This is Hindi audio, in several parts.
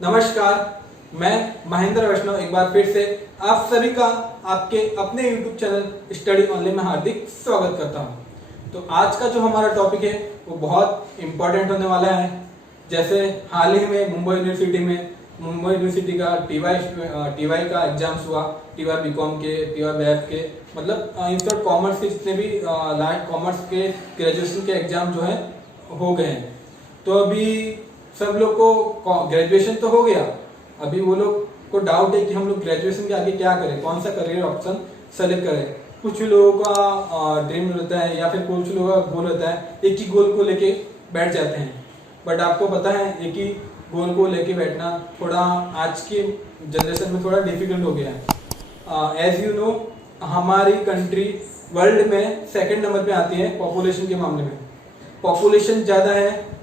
नमस्कार, मैं महेंद्र वैष्णव एक बार फिर से आप सभी का आपके अपने YouTube चैनल स्टडी ऑनली में हार्दिक स्वागत करता हूं। तो आज का जो हमारा टॉपिक है वो बहुत इम्पोर्टेंट होने वाला है। जैसे हाल ही में मुंबई यूनिवर्सिटी का टीवाई का एग्जाम्स हुआ, टीवाई बीकॉम के, टीवाई बैफ के, मतलब इन शॉर्ट कॉमर्स के जितने भी कॉमर्स के ग्रेजुएशन के एग्जाम जो है हो गए हैं। तो अभी सब लोग को ग्रेजुएशन तो हो गया, अभी वो लोग को डाउट है कि हम लोग ग्रेजुएशन के आगे क्या करें, कौन सा करियर ऑप्शन सेलेक्ट करें। कुछ लोगों का ड्रीम रहता है या फिर कुछ लोगों का गोल रहता है, एक ही गोल को लेके बैठ जाते हैं। बट आपको पता है एक ही गोल को लेके बैठना थोड़ा आज की जनरेशन में थोड़ा डिफिकल्ट हो गया है। एज यू नो, हमारी कंट्री वर्ल्ड में सेकंड नंबर पे आती है पॉपुलेशन के मामले में। पॉपुलेशन ज़्यादा है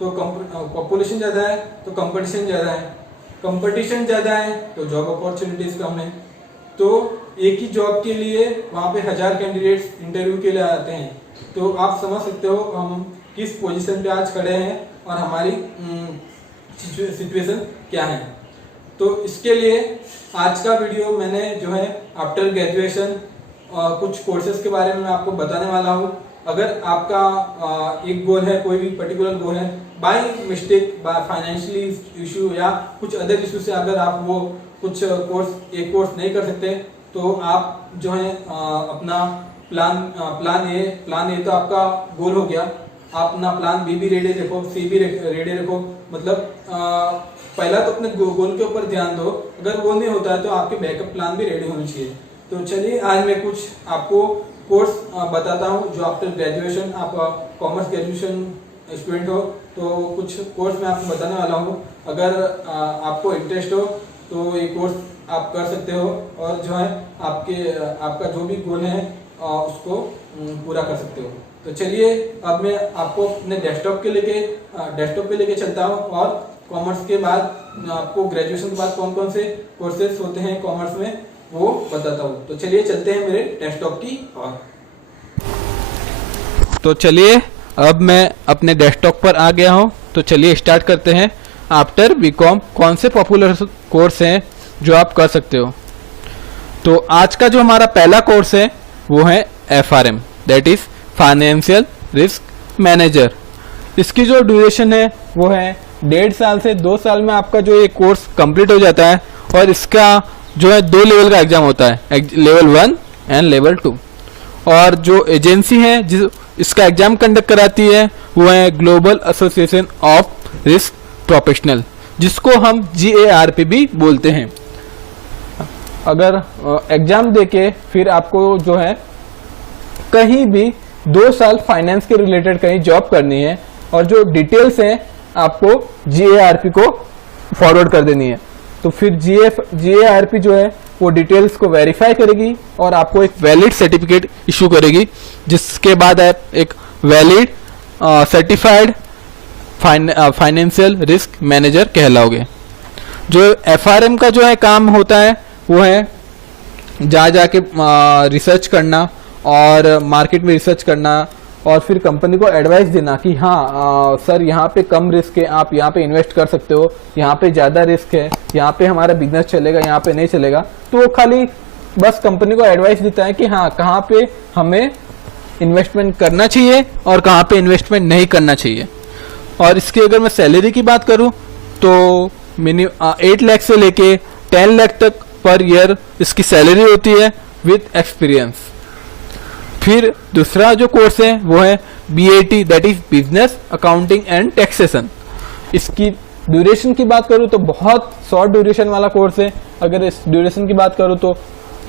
तो पॉपुलेशन ज़्यादा है तो कंपटीशन ज़्यादा है, कंपटीशन ज़्यादा है तो जॉब अपॉर्चुनिटीज़ कम है। तो एक ही जॉब के लिए वहाँ पे 1000 कैंडिडेट्स इंटरव्यू के लिए आते हैं। तो आप समझ सकते हो हम किस पोजीशन पे आज खड़े हैं और हमारी सिचुएशन क्या है। तो इसके लिए आज का वीडियो मैंने जो है आफ्टर ग्रेजुएशन कुछ कोर्सेज के बारे में आपको बताने वाला हूँ। अगर आपका एक गोल है, कोई भी पर्टिकुलर गोल है, by mistake, by financially issue या कुछ अदर इशू से अगर आप वो कुछ एक कोर्स नहीं कर सकते, तो आप जो है अपना प्लान ए तो आपका गोल हो गया, आप अपना प्लान बी भी रेडी रखो, सी भी रेडी रखो। मतलब पहला तो अपने गोल के ऊपर ध्यान दो, अगर वो नहीं होता है तो आपके बैकअप प्लान भी रेडी होने चाहिए। तो चलिए आज मैं कुछ आपको कोर्स बताता हूँ जो आफ्टर ग्रेजुएशन, आप कॉमर्स ग्रेजुएशन स्टूडेंट हो तो कुछ कोर्स मैं आपको बताने वाला हूँ। अगर आपको इंटरेस्ट हो तो ये कोर्स आप कर सकते हो और जो है आपका जो भी गोल है उसको पूरा कर सकते हो। तो चलिए अब मैं आपको अपने डेस्कटॉप पे लेके चलता हूँ और कॉमर्स के बाद आपको ग्रेजुएशन के बाद कौन कौन से कोर्सेज होते हैं कॉमर्स में वो बताता हूँ। तो चलिए चलते हैं मेरे डेस्कटॉप की ओर। तो चलिए अब मैं अपने डेस्कटॉप पर आ गया हूँ। तो चलिए स्टार्ट करते हैं। आफ्टर बीकॉम कौन से पॉपुलर कोर्स हैं जो आप कर सकते हो। तो आज का जो हमारा पहला कोर्स है वो है FRM, that is financial risk manager. इसकी जो ड्यूरेशन है वो है 1.5 साल से 2 साल में आपका जो ये कोर्स कंप्लीट हो जाता है। और इसका जो है 2 लेवल का एग्जाम होता है, लेवल 1 एंड लेवल 2। और जो एजेंसी है जिस इसका एग्जाम कंडक्ट कराती है वो है global association of risk professional, जिसको हम GARP भी बोलते हैं। अगर एग्जाम देके फिर आपको जो है कहीं भी 2 साल फाइनेंस के रिलेटेड कहीं जॉब करनी है और जो डिटेल्स हैं आपको GARP को फॉरवर्ड कर देनी है। तो फिर GARP जो है वो डिटेल्स को वेरीफाई करेगी और आपको एक वैलिड सर्टिफिकेट इशू करेगी, जिसके बाद आप एक valid certified financial risk manager कहलाओगे। जो FRM का जो है काम होता है वो है जाके रिसर्च करना और मार्केट में रिसर्च करना और फिर कंपनी को एडवाइस देना कि हाँ सर यहाँ पे कम रिस्क है, आप यहाँ पे इन्वेस्ट कर सकते हो, यहाँ पे ज़्यादा रिस्क है, यहाँ पे हमारा बिजनेस चलेगा, यहाँ पे नहीं चलेगा। तो वो खाली बस कंपनी को एडवाइस देता है कि हाँ कहाँ पे हमें इन्वेस्टमेंट करना चाहिए और कहाँ पे इन्वेस्टमेंट नहीं करना चाहिए। और इसकी अगर मैं सैलरी की बात करूँ तो मिनिमम 8 लाख से लेके 10 लाख तक पर ईयर इसकी सैलरी होती है विथ एक्सपीरियंस। फिर दूसरा जो कोर्स है वो है BAT, that is business accounting and taxation. इसकी ड्यूरेशन की बात करूँ तो बहुत शॉर्ट ड्यूरेशन वाला कोर्स है। अगर इस ड्यूरेशन की बात करूँ तो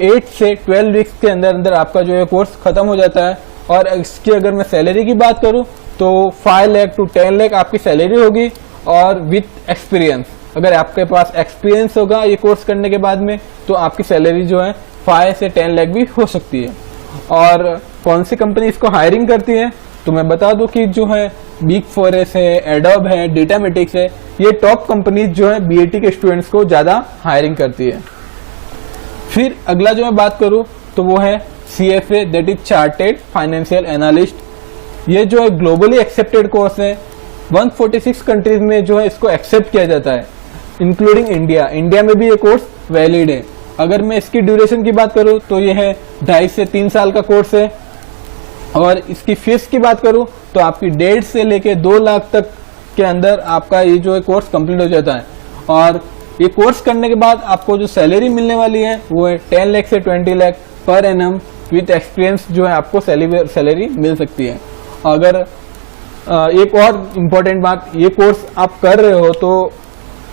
8 से 12 वीक्स के अंदर अंदर आपका जो है कोर्स खत्म हो जाता है। और इसकी अगर मैं सैलरी की बात करूँ तो 5 लाख to 10 लाख आपकी सैलरी होगी और विथ एक्सपीरियंस। अगर आपके पास एक्सपीरियंस होगा ये कोर्स करने के बाद में तो आपकी सैलरी जो है 5 से 10 लाख भी हो सकती है। और कौन सी कंपनी इसको हायरिंग करती है तो मैं बता दूं कि जो है बिग फॉरेस्ट है, एडोब है, डेटामेटिक्स है, ये टॉप कंपनीज जो है BAT के स्टूडेंट्स को ज़्यादा हायरिंग करती है। फिर अगला जो मैं बात करूं तो वो है CFA, that is chartered financial analyst. ये जो है ग्लोबली एक्सेप्टेड कोर्स है, 146 कंट्रीज में जो है इसको एक्सेप्ट किया जाता है। Including India. इंडिया में भी ये कोर्स वैलिड है। अगर मैं इसकी ड्यूरेशन की बात करूं तो ये है 2.5 से 3 साल का कोर्स है। और इसकी फीस की बात करूं तो आपकी 1.5 से लेके 2 लाख तक के अंदर आपका ये जो है कोर्स कंप्लीट हो जाता है। और ये कोर्स करने के बाद आपको जो सैलरी मिलने वाली है वो है 10 लाख से 20 lakh per annum with experience जो है आपको सैलरी मिल सकती है। अगर एक और इम्पोर्टेंट बात, ये कोर्स आप कर रहे हो तो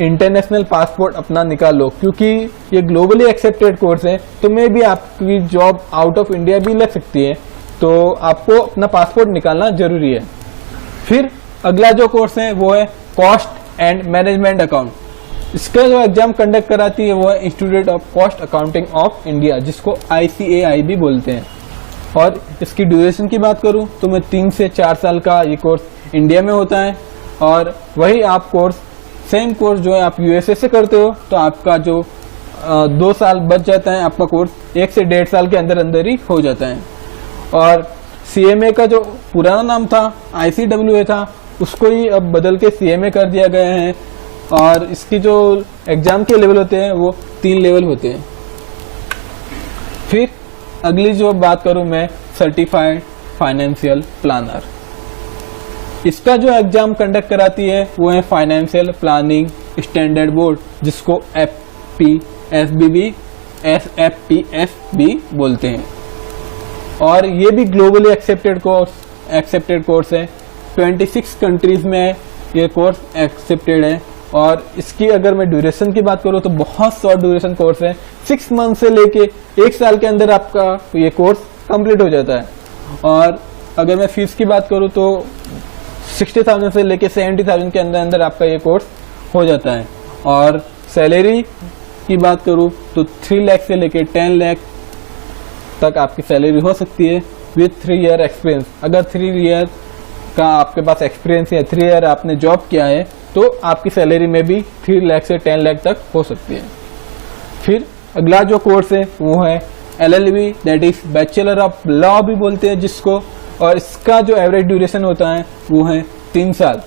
इंटरनेशनल पासपोर्ट अपना निकाल लो, क्योंकि ये ग्लोबली एक्सेप्टेड कोर्स है। तो मे भी आपकी जॉब आउट ऑफ इंडिया भी लग सकती है, तो आपको अपना पासपोर्ट निकालना जरूरी है। फिर अगला जो कोर्स है वो है कॉस्ट एंड मैनेजमेंट अकाउंट। इसका जो एग्जाम कंडक्ट कराती है वो है institute of cost accounting of India, जिसको ICAI भी बोलते हैं। और इसकी ड्यूरेशन की बात करूं तो मैं 3 से 4 साल का ये कोर्स इंडिया में होता है। और वही आप कोर्स सेम कोर्स जो है आप USA से करते हो तो आपका जो 2 साल बच जाता है, आपका कोर्स 1 से 1.5 साल के अंदर अंदर ही हो जाता है। और CMA का जो पुराना नाम था ICWA था, उसको ही अब बदल के CMA कर दिया गया है। और इसकी जो एग्जाम के लेवल होते हैं वो 3 लेवल होते हैं। फिर अगली जो बात करूं मैं सर्टिफाइड फाइनेंशियल प्लानर। इसका जो एग्जाम कंडक्ट कराती है वो है फाइनेंशियल प्लानिंग स्टैंडर्ड बोर्ड, जिसको FPS भी बोलते हैं। और ये भी ग्लोबली एक्सेप्टेड कोर्स है। 26 कंट्रीज में ये कोर्स एक्सेप्टेड है। और इसकी अगर मैं ड्यूरेशन की बात करूँ तो बहुत शॉर्ट ड्यूरेशन कोर्स है। 6 मंथ से लेके 1 साल के अंदर आपका ये कोर्स कंप्लीट हो जाता है। और अगर मैं फीस की बात करूँ तो 60,000 से लेके 70,000 के अंदर अंदर आपका ये कोर्स हो जाता है। और सैलरी की बात करूँ तो 3 लाख से लेके 10 लाख तक आपकी सैलरी हो सकती है विथ 3 ईयर एक्सपीरियंस। अगर 3 ईयर का आपके पास एक्सपीरियंस है, 3 ईयर आपने जॉब किया है, तो आपकी सैलरी में भी 3 लाख से 10 लाख तक हो सकती है। फिर अगला जो कोर्स है वो है LLB, that is bachelor of law भी बोलते हैं जिसको। और इसका जो एवरेज ड्यूरेशन होता है वो है 3 साल।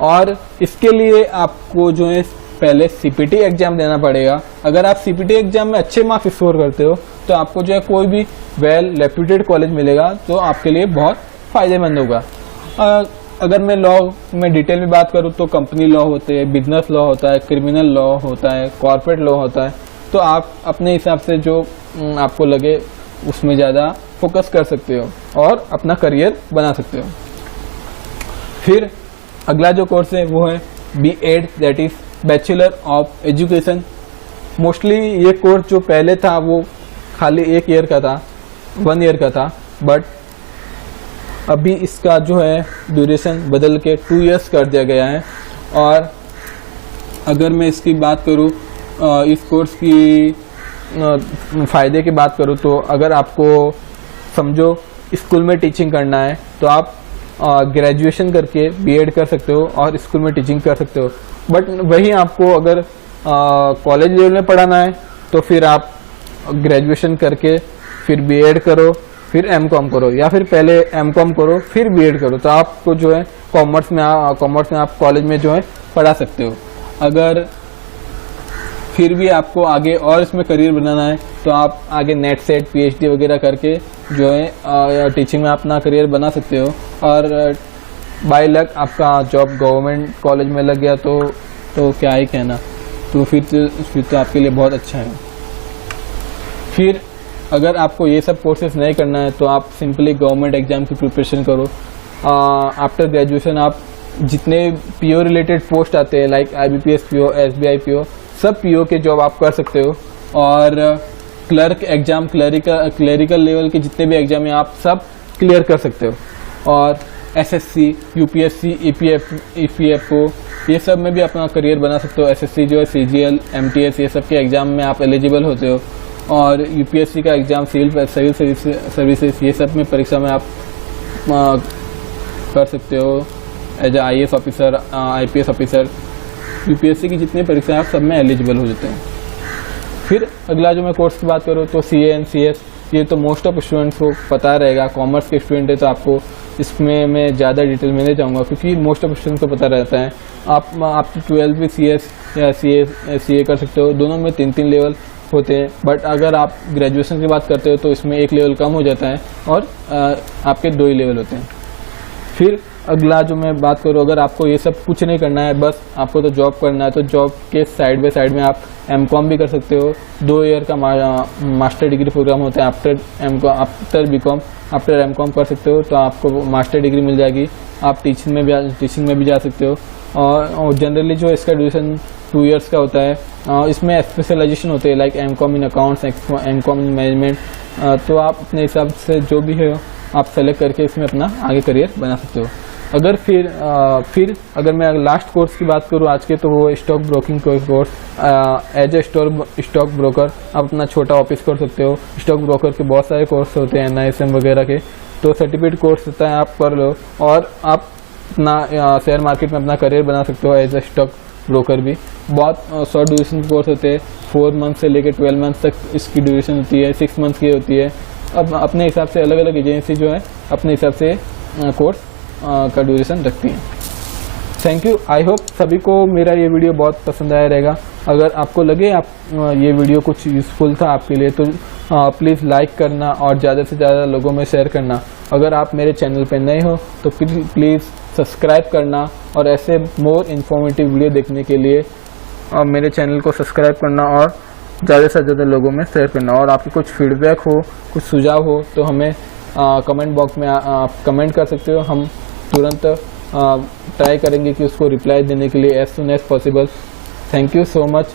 और इसके लिए आपको जो है पहले CPT एग्जाम देना पड़ेगा। अगर आप CPT एग्जाम में अच्छे मार्क्स स्कोर करते हो तो आपको जो है कोई भी वेल रेप्यूटेड कॉलेज मिलेगा, तो आपके लिए बहुत फायदेमंद होगा। अगर मैं लॉ में डिटेल में बात करूँ तो कंपनी लॉ होते हैं, बिजनेस लॉ होता है, क्रिमिनल लॉ होता है, कॉर्पोरेट लॉ होता है। तो आप अपने हिसाब से जो आपको लगे उसमें ज़्यादा फोकस कर सकते हो और अपना करियर बना सकते हो। फिर अगला जो कोर्स है वो है B.Ed, that is bachelor of education. Mostly ये कोर्स जो पहले था वो खाली 1 ईयर का था, 1 ईयर का था, बट अभी इसका जो है ड्यूरेशन बदल के 2 ईयर्स कर दिया गया है। और अगर मैं इसकी बात करूँ, इस कोर्स की फ़ायदे की बात करूँ तो अगर आपको समझो स्कूल में टीचिंग करना है तो आप ग्रेजुएशन करके B.Ed कर सकते हो और स्कूल में टीचिंग कर सकते हो। बट वही आपको अगर कॉलेज लेवल में पढ़ाना है तो फिर आप ग्रेजुएशन करके फिर B.Ed करो, फिर M.Com करो, या फिर पहले M.Com करो फिर B.Ed करो। तो आपको जो है कॉमर्स में आप कॉलेज में जो है पढ़ा सकते हो। अगर फिर भी आपको आगे और इसमें करियर बनाना है तो आप आगे नेट सेट PhD वगैरह करके जो है टीचिंग में अपना करियर बना सकते हो। और बाय लक आपका जॉब गवर्नमेंट कॉलेज में लग गया तो क्या ही कहना, तो फिर तो आपके लिए बहुत अच्छा है। फिर अगर आपको ये सब कोर्सेज नहीं करना है तो आप सिंपली गवर्नमेंट एग्जाम की प्रिपरेशन करो। आफ्टर ग्रेजुएशन आप जितने PO रिलेटेड पोस्ट आते हैं like IBPS PO, SBI PO, सब PO के जॉब आप कर सकते हो। और क्लर्क एग्जाम, क्लरिकल लेवल के जितने भी एग्जाम हैं आप सब क्लियर कर सकते हो। और SSC, UPSC, EPFO ये सब में भी अपना करियर बना सकते हो। SSC जो है CGL, MTS ये सब के एग्जाम में आप एलिजिबल होते हो। और UPSC का एग्जाम सिविल सर्विसेज ये सब में परीक्षा में आप कर सकते हो as IAS officer, IPS officer. UPSC की जितनी परीक्षा आप सब में एलिजिबल हो जाते हैं। फिर अगला जो मैं कोर्स की बात करूँ तो CA and CS, ये तो मोस्ट ऑफ स्टूडेंट्स को पता रहेगा। कॉमर्स के स्टूडेंट है तो आपको इसमें मैं ज़्यादा डिटेल में नहीं जाऊँगा, क्योंकि मोस्ट ऑफ स्टूडेंट को पता रहता है। आप 12 भी CS या CA कर सकते हो, दोनों में 3-3 लेवल होते हैं। बट अगर आप ग्रेजुएशन की बात करते हो तो इसमें एक लेवल कम हो जाता है और आपके 2 ही लेवल होते हैं। फिर अगला जो मैं बात करूँ, अगर आपको ये सब कुछ नहीं करना है, बस आपको तो जॉब करना है, तो जॉब के साइड बाय साइड में आप MCOM भी कर सकते हो। 2 ईयर का मास्टर डिग्री प्रोग्राम होता है। आफ्टर BCom आफ्टर MCOM कर सकते हो तो आपको मास्टर डिग्री मिल जाएगी। आप टीचिंग में भी जा सकते हो। और जनरली जो इसका ड्यूरेशन 2 ईयर्स का होता है। इसमें स्पेशलाइजेशन होते हैं, like MCOM in accounts, MCOM in management. तो आप अपने हिसाब से जो भी है आप सेलेक्ट करके इसमें अपना आगे करियर बना सकते हो। अगर फिर अगर मैं लास्ट कोर्स की बात करूँ आज के, तो वो stock broking course. As a stock broker आप अपना छोटा ऑफिस कर सकते हो। स्टॉक ब्रोकर के बहुत सारे कोर्स होते हैं NISM वगैरह के, तो सर्टिफिकेट कोर्स होता है, आप कर लो और आप अपना शेयर मार्केट में अपना करियर बना सकते हो एज ए स्टॉक ब्रोकर भी। बहुत शॉर्ट ड्यूरेशन कोर्स होते हैं, 4 मंथ से लेकर 12 मंथ तक इसकी ड्यूरेशन होती है, 6 मंथ की होती है। अब अपने हिसाब से अलग अलग एजेंसी जो है अपने हिसाब से कोर्स का ड्यूरेशन रखती है। Thank you. आई होप सभी को मेरा ये वीडियो बहुत पसंद आया रहेगा। अगर आपको लगे ये वीडियो कुछ यूज़फुल था आपके लिए, तो प्लीज़ लाइक करना और ज़्यादा से ज़्यादा लोगों में शेयर करना। अगर आप मेरे चैनल पे नए हो तो प्लीज़ सब्सक्राइब करना और ऐसे मोर इन्फॉर्मेटिव वीडियो देखने के लिए मेरे चैनल को सब्सक्राइब करना और ज़्यादा से ज़्यादा लोगों में शेयर करना। और आपकी कुछ फीडबैक हो, कुछ सुझाव हो तो हमें कमेंट बॉक्स में आप कमेंट कर सकते हो। हम तुरंत ट्राई करेंगे कि उसको रिप्लाई देने के लिए as soon as possible. Thank you so much.